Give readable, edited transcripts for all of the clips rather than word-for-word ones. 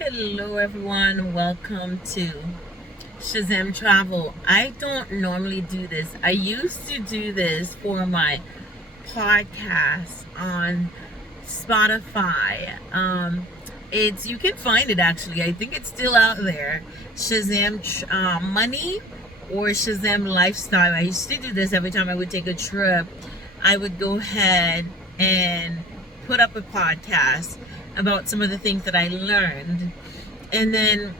Hello everyone, welcome to Shazam Travel. I don't normally do this. I used to do this for my podcast on Spotify. It's you can find it actually. I think it's still out there. Shazam Money or Shazam Lifestyle. I used to do this every time I would take a trip. I would go ahead and put up a podcast about some of the things that I learned. And then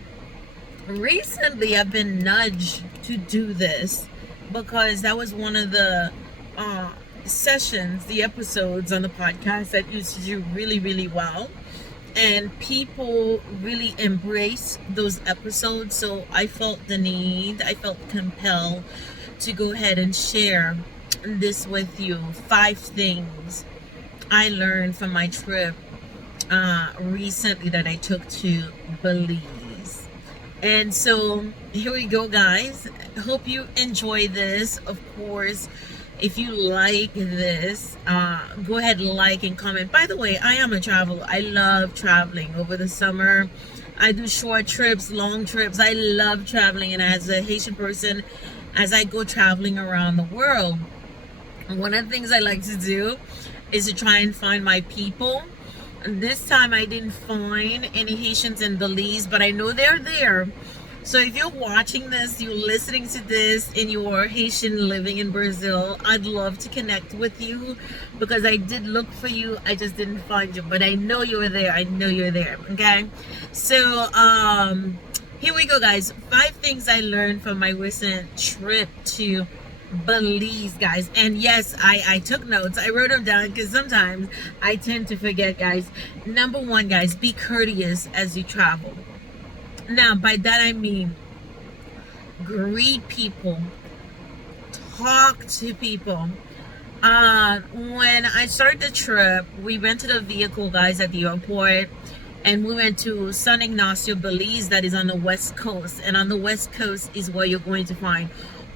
recently I've been nudged to do this because that was one of the sessions, the episodes on the podcast that used to do really, really well. And people really embrace those episodes. So I felt the need, I felt compelled to go ahead and share this with you. 5 things I learned from my trip recently that I took to Belize. And so here we go, guys. Hope you enjoy this. Of course, if you like this, go ahead and like and comment. By the way, I am a traveler. I love traveling. Over the summer I do short trips, long trips. I love traveling, and as a Haitian person, as I go traveling around the world, one of the things I like to do is to try and find my people. And this time I didn't find any Haitians in Belize, but I know they're there. So if you're watching this, you're listening to this, and you're Haitian living in Brazil, I'd love to connect with you because I did look for you. I just didn't find you, but I know you're there. I know you're there. Okay. So here we go, guys. 5 things I learned from my recent trip to Belize, guys. And yes, I took notes. I wrote them down because sometimes I tend to forget, guys. Number 1, guys, be courteous as you travel. Now, by that I mean greet people, talk to people. When I started the trip, we rented a vehicle, guys, at the airport, and we went to San Ignacio, Belize, that is on the west coast. And on the west coast is where you're going to find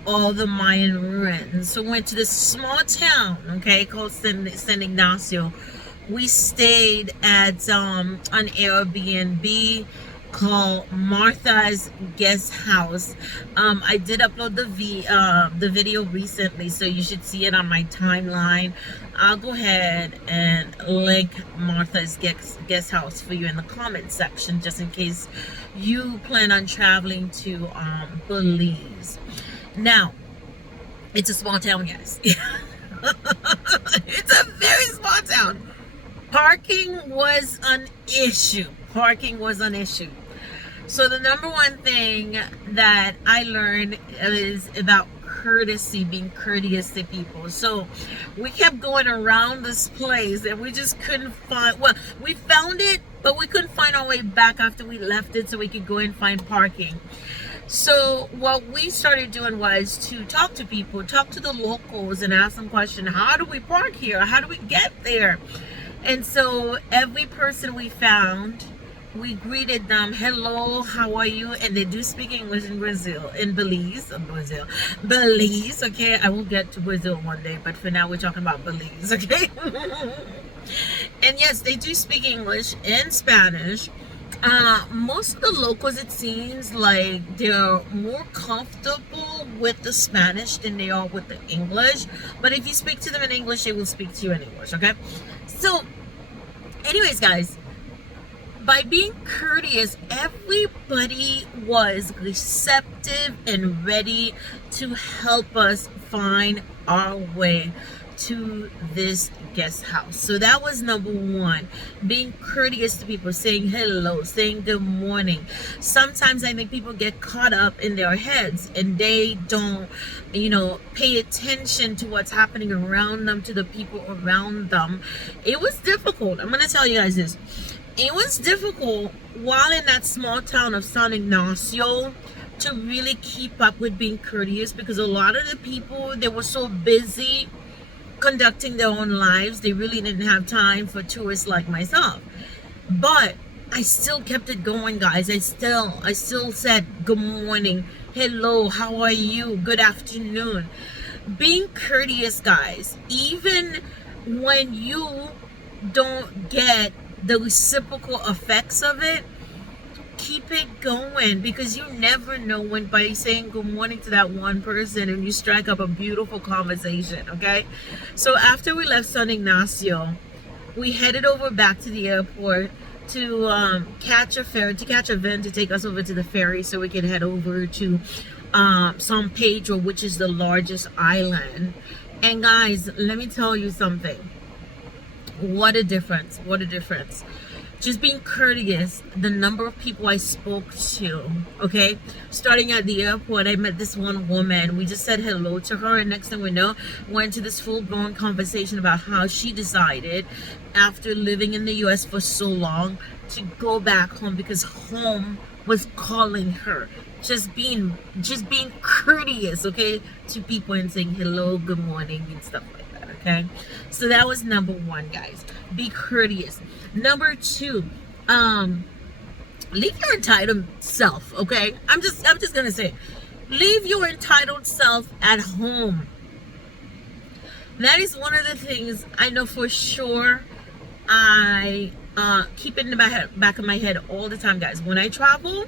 all the Mayan ruins. So we went to this small town, okay, called San Ignacio. We stayed at an Airbnb called Martha's Guest House. I did upload the video recently, so you should see it on my timeline. I'll go ahead and link Martha's Guest House for you in the comment section, just in case you plan on traveling to Belize. Now, it's a small town, guys. It's a very small town. Parking was an issue. So the number 1 thing that I learned is about courtesy, being courteous to people. So we kept going around this place and we just couldn't find, well, we found it, but we couldn't find our way back after we left it so we could go and find parking. So what we started doing was to talk to people, talk to the locals, and ask them questions. How do we park here? How do we get there? And so every person we found, we greeted them. Hello, how are you? And they do speak English in Brazil, in Belize. Belize, okay? I will get to Brazil one day, but for now we're talking about Belize, okay? And yes, they do speak English and Spanish. Most of the locals, it seems like they're more comfortable with the Spanish than they are with the English. But if you speak to them in English, they will speak to you in English, okay? So, anyways, guys, by being courteous, everybody was receptive and ready to help us find our way to this guest house. So that was number 1, being courteous to people, saying hello, saying good morning. Sometimes I think people get caught up in their heads and they don't, pay attention to what's happening around them, to the people around them. It was difficult. I'm going to tell you guys this. It was difficult while in that small town of San Ignacio to really keep up with being courteous, because a lot of the people, they were so busy conducting their own lives, they really didn't have time for tourists like myself. But I still kept it going, guys. I still said good morning, hello, how are you, good afternoon. Being courteous, guys, even when you don't get the reciprocal effects of it, keep it going, because you never know when by saying good morning to that one person and you strike up a beautiful conversation. Okay, so after we left San Ignacio, we headed over back to the airport to catch a ferry, to catch a van to take us over to the ferry so we could head over to San Pedro, which is the largest island. And guys, let me tell you something. What a difference. What a difference. Just being courteous, the number of people I spoke to, okay? Starting at the airport, I met this one woman. We just said hello to her, and next thing we know, went to this full-blown conversation about how she decided, after living in the US for so long, to go back home because home was calling her. Just being courteous, okay, to people and saying hello, good morning, and stuff like that. Okay, so that was number one, guys. Be courteous. Number two, leave your entitled self. Okay, I'm just gonna say, leave your entitled self at home. That is one of the things I know for sure. I keep it in the back of my head all the time, guys. When I travel,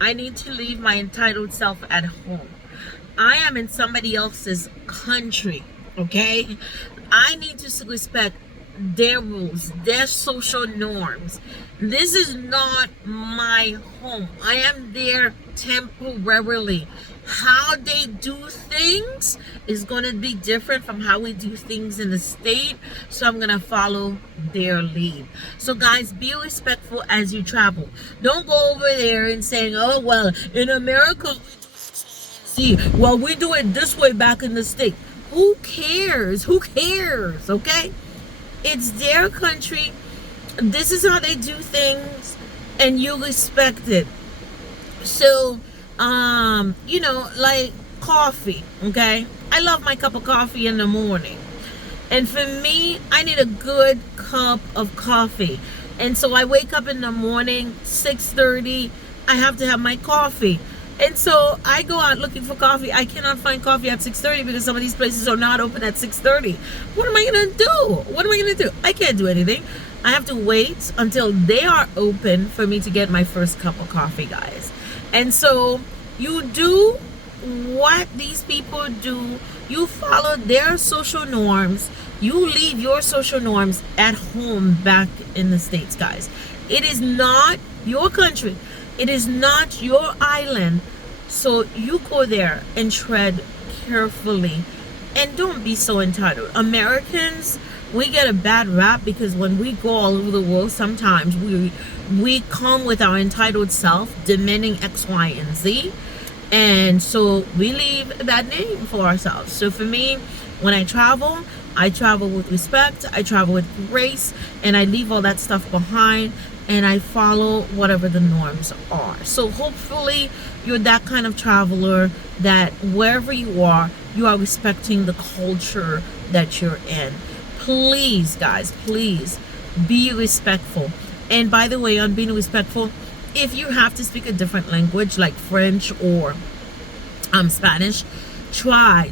I need to leave my entitled self at home. I am in somebody else's country, okay? I need to respect their rules, their social norms. This is not my home. I am there temporarily. How they do things is going to be different from how we do things in the state, so I'm going to follow their lead. So guys, be respectful as you travel. Don't go over there and saying, oh well, in America see, well, we do it this way back in the state. Who cares? Who cares? Okay, it's their country. This is how they do things, and you respect it. So you know, like coffee, okay? I love my cup of coffee in the morning. And for me, I need a good cup of coffee. And so I wake up in the morning, 6:30, I have to have my coffee. And so I go out looking for coffee. I cannot find coffee at 6:30 because some of these places are not open at 6:30. What am I going to do? What am I going to do? I can't do anything. I have to wait until they are open for me to get my first cup of coffee, guys. And so you do what these people do. You follow their social norms. You leave your social norms at home back in the States, guys. It is not your country. It is not your island. So you go there and tread carefully. And don't be so entitled. Americans, we get a bad rap because when we go all over the world, sometimes we come with our entitled self, demanding X, Y, and Z. And so we leave a bad name for ourselves. So for me, when I travel with respect, I travel with grace, and I leave all that stuff behind, and I follow whatever the norms are. So hopefully you're that kind of traveler that wherever you are respecting the culture that you're in. Please, guys, please be respectful. And by the way, on being respectful, if you have to speak a different language like French or Spanish, try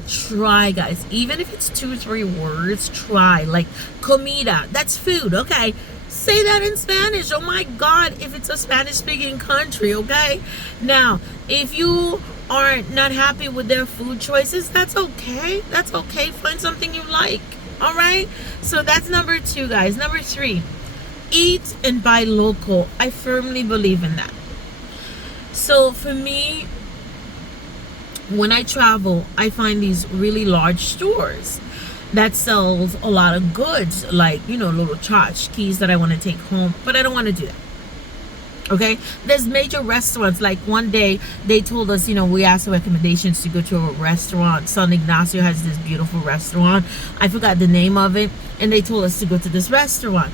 guys. Even if it's 2 or 3 words, try. Like comida, that's food, okay? Say that in Spanish. Oh my God, if it's a Spanish speaking country, okay? Now, if you are not happy with their food choices, that's okay. That's okay. Find something you like. All right? So that's number 2, guys. Number 3, eat and buy local. I firmly believe in that. So for me, when I travel, I find these really large stores that sells a lot of goods, like, you know, little tchotchkes that I want to take home, but I don't want to do that. Okay, there's major restaurants. Like one day they told us, you know, we asked for recommendations to go to a restaurant. San Ignacio has this beautiful restaurant, I forgot the name of it, and they told us to go to this restaurant.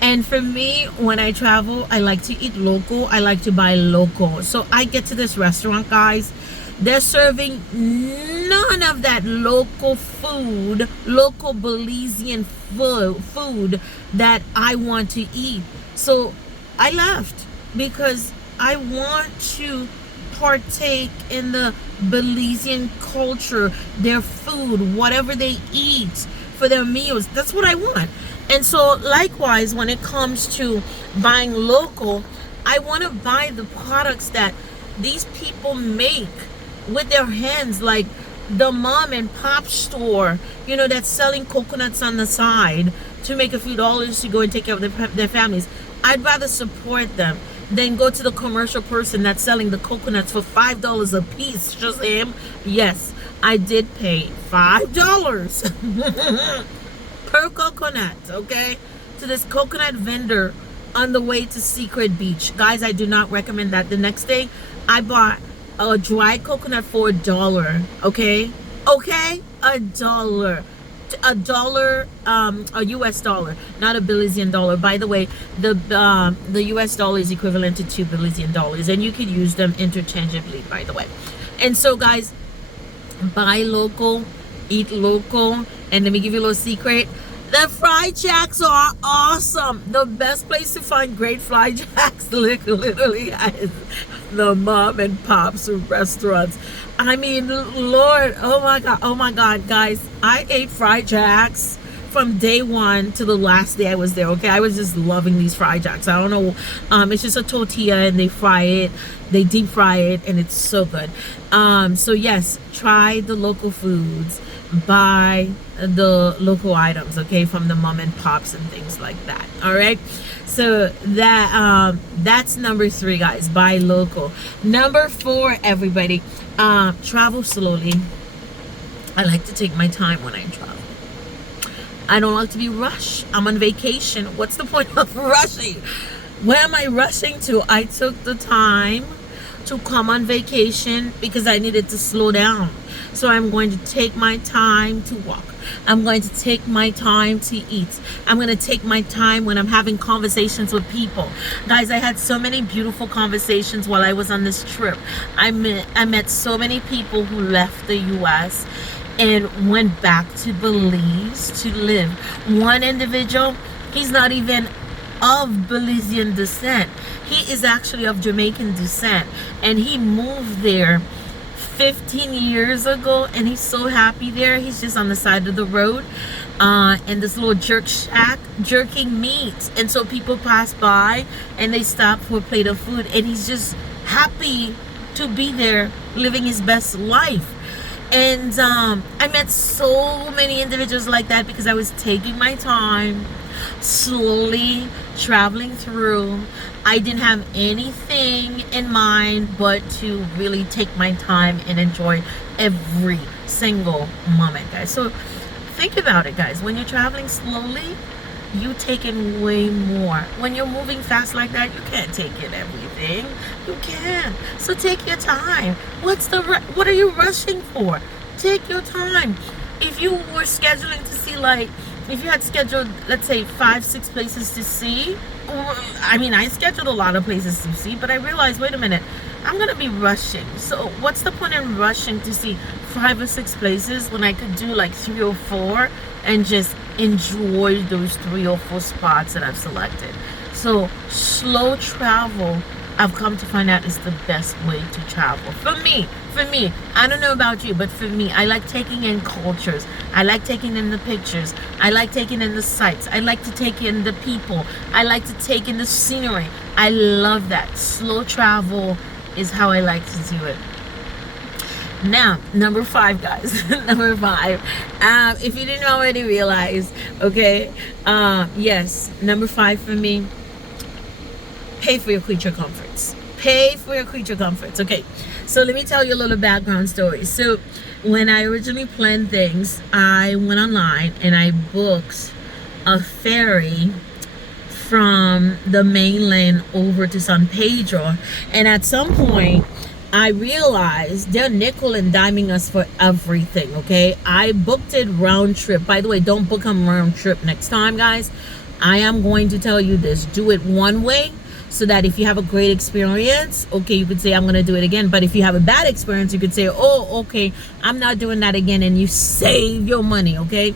And for me, when I travel, I like to eat local. I like to buy local. So I get to this restaurant, guys, they're serving none of that local food, local Belizean food that I want to eat. So I left because I want to partake in the Belizean culture, their food, whatever they eat for their meals. That's what I want. And so likewise, when it comes to buying local, I want to buy the products that these people make with their hands, like the mom and pop store, that's selling coconuts on the side to make a few dollars to go and take care of their families. I'd rather support them than go to the commercial person that's selling the coconuts for $5 a piece. Shazam! Yes, I did pay $5 per coconut, okay, to this coconut vendor on the way to Secret Beach. Guys, I do not recommend that. The next day, I bought a dry coconut for $1. Okay, $1. A US dollar, not a Belizean dollar. By the way, the US dollar is equivalent to $2 billion, and you can use them interchangeably, by the way. And so, guys, buy local, eat local, and let me give you a little secret. The fried jacks are awesome. The best place to find great fried jacks, literally, is the mom and pops restaurants. I mean, Lord, oh my God, guys, I ate fried jacks from day one to the last day I was there. Okay, I was just loving these fried jacks. I don't know, it's just a tortilla and they fry it, they deep fry it, and it's so good. So yes, try the local foods, buy the local items, okay, from the mom and pops and things like that. All right, so that's number 3, guys. Buy local. Number 4, everybody, travel slowly. I like to take my time when I travel. I don't like to be rushed. I'm on vacation. What's the point of rushing? Where am I rushing to? I took the time to come on vacation because I needed to slow down. So I'm going to take my time to walk. I'm going to take my time to eat. I'm going to take my time when I'm having conversations with people. Guys, I had so many beautiful conversations while I was on this trip. I met so many people who left the US and went back to Belize to live. One individual, he's not even of Belizean descent. He is actually of Jamaican descent, and he moved there 15 years ago, and he's so happy there. He's just on the side of the road in this little jerk shack jerking meat, and so people pass by and they stop for a plate of food, and he's just happy to be there living his best life. And I met so many individuals like that because I was taking my time, slowly traveling through. I didn't have anything in mind but to really take my time and enjoy every single moment, guys. So think about it, guys. When you're traveling slowly, you take in way more. When you're moving fast like that, you can't take in everything. You can't. So take your time. What are you rushing for? Take your time. If you were scheduling to see, like, if you had scheduled, let's say, 5-6 places to see, I mean, I scheduled a lot of places to see, but I realized, wait a minute, I'm gonna be rushing. So what's the point in rushing to see 5 or 6 places when I could do like 3 or 4 and just enjoy those 3 or 4 spots that I've selected? So slow travel, I've come to find out, is the best way to travel. For me, I don't know about you, but for me, I like taking in cultures. I like taking in the pictures. I like taking in the sights. I like to take in the people. I like to take in the scenery. I love that. Slow travel is how I like to do it. Now, number 5, guys. Number 5. If you didn't already realize, okay, yes, number 5 for me, pay for your creature comforts. Pay for your creature comforts. Okay, so let me tell you a little background story. So when I originally planned things, I went online and I booked a ferry from the mainland over to San Pedro. And at some point, I realized they're nickel and diming us for everything, okay? I booked it round trip. By the way, don't book them round trip next time, guys. I am going to tell you this. Do it one way, so that if you have a great experience, okay, you could say, I'm going to do it again. But if you have a bad experience, you could say, oh, okay, I'm not doing that again. And you save your money, okay?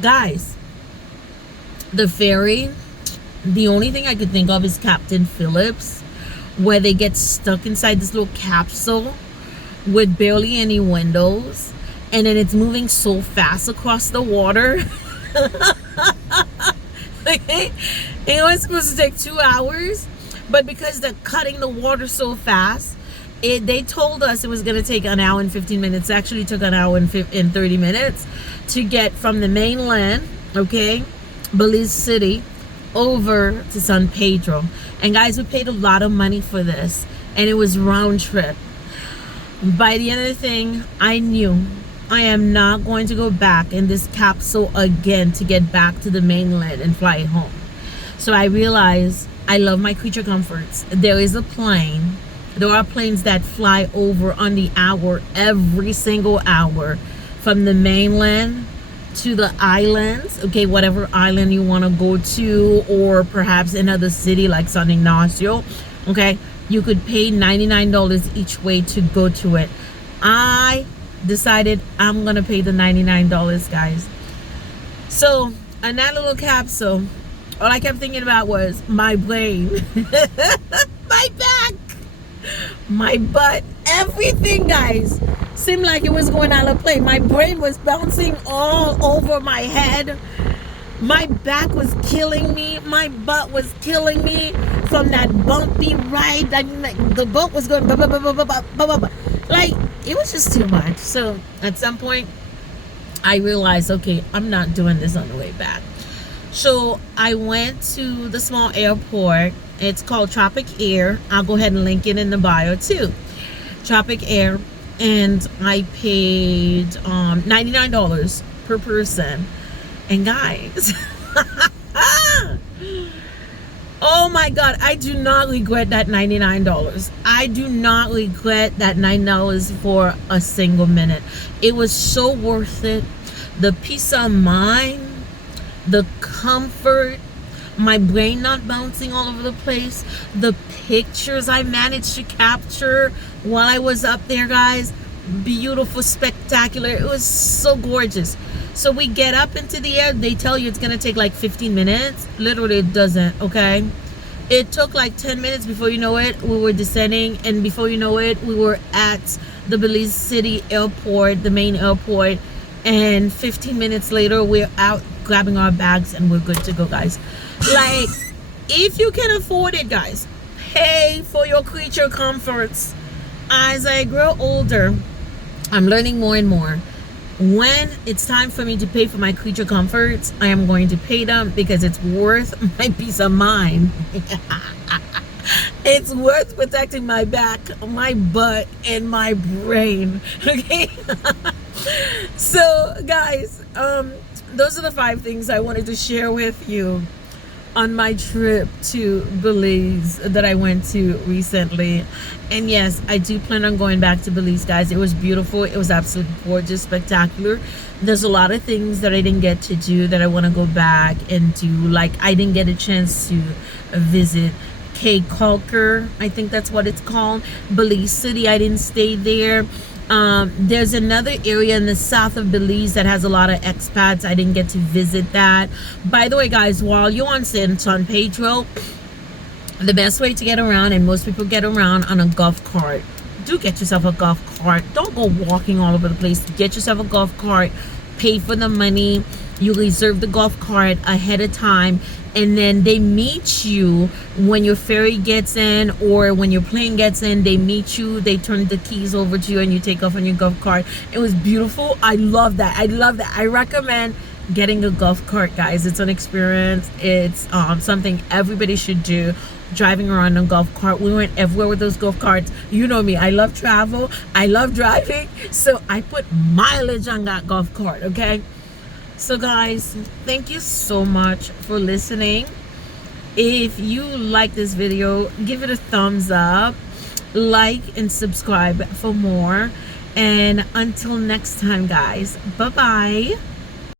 Guys, the ferry, the only thing I could think of is Captain Phillips, where they get stuck inside this little capsule with barely any windows. And then it's moving so fast across the water. Okay, it was supposed to take 2 hours, But because they're cutting the water so fast, they told us it was going to take an hour and 15 minutes. It actually took an hour and 30 minutes to get from the mainland, okay, Belize City, over to San Pedro. And guys, we paid a lot of money for this, and it was round trip. By the end of the thing, I knew I am not going to go back in this capsule again to get back to the mainland and fly home. So I realized I love my creature comforts. There is a plane. There are planes that fly over on the hour, every single hour, from the mainland to the islands, okay, whatever island you want to go to, or perhaps another city like San Ignacio, okay. You could pay $99 each way to go to it. I decided I'm gonna pay the $99, guys. So in that little capsule, all I kept thinking about was my brain, my back, my butt, everything, guys. Seemed like it was going out of play. My brain was bouncing all over my head. My back was killing me. My butt was killing me from that bumpy ride. The boat was going like, it was just too much. So at some point I realized, okay, I'm not doing this on the way back. So I went to the small airport. It's called Tropic Air. I'll go ahead and link it in the bio too. Tropic Air. And I paid $99 per person. And guys, oh my God, I do not regret that $99. I do not regret that $9 for a single minute. It was so worth it. The peace of mind, the comfort, my brain not bouncing all over the place, the pictures I managed to capture while I was up there, guys, beautiful, spectacular. It was so gorgeous. So we get up into the air. They tell you it's gonna take like 15 minutes. Literally, it doesn't, okay? It took like 10 minutes. Before you know it, we were descending, and before you know it, we were at the Belize City airport, the main airport, and 15 minutes later, we're out grabbing our bags and we're good to go, guys. Like, if you can afford it, guys, pay for your creature comforts. As I grow older, I'm learning more and more. When it's time for me to pay for my creature comforts, I am going to pay them because it's worth my peace of mind. It's worth protecting my back, my butt, and my brain. Okay? So, guys, those are the 5 things I wanted to share with you on my trip to Belize that I went to recently. And yes, I do plan on going back to Belize, guys. It was beautiful. It was absolutely gorgeous, spectacular. There's a lot of things that I didn't get to do that I want to go back and do. Like, I didn't get a chance to visit Cape Calker, I think that's what it's called. Belize City, I didn't stay there. There's another area in the south of Belize that has a lot of expats. I didn't get to visit that. By the way, guys, while you're on San Pedro, the best way to get around, and most people get around on a golf cart. Do get yourself a golf cart. Don't go walking all over the place. Get yourself a golf cart. Pay for the money. You reserve the golf cart ahead of time, and then they meet you when your ferry gets in or when your plane gets in. They meet you, they turn the keys over to you, and you take off on your golf cart. It was beautiful. I love that. I love that. I recommend getting a golf cart, guys. It's an experience. It's something everybody should do. Driving around on a golf cart. We went everywhere with those golf carts. You know me, I love travel, I love driving, so I put mileage on that golf cart. Okay, so guys, thank you so much for listening. If you like this video, give it a thumbs up, like and subscribe for more. And until next time, guys, bye bye.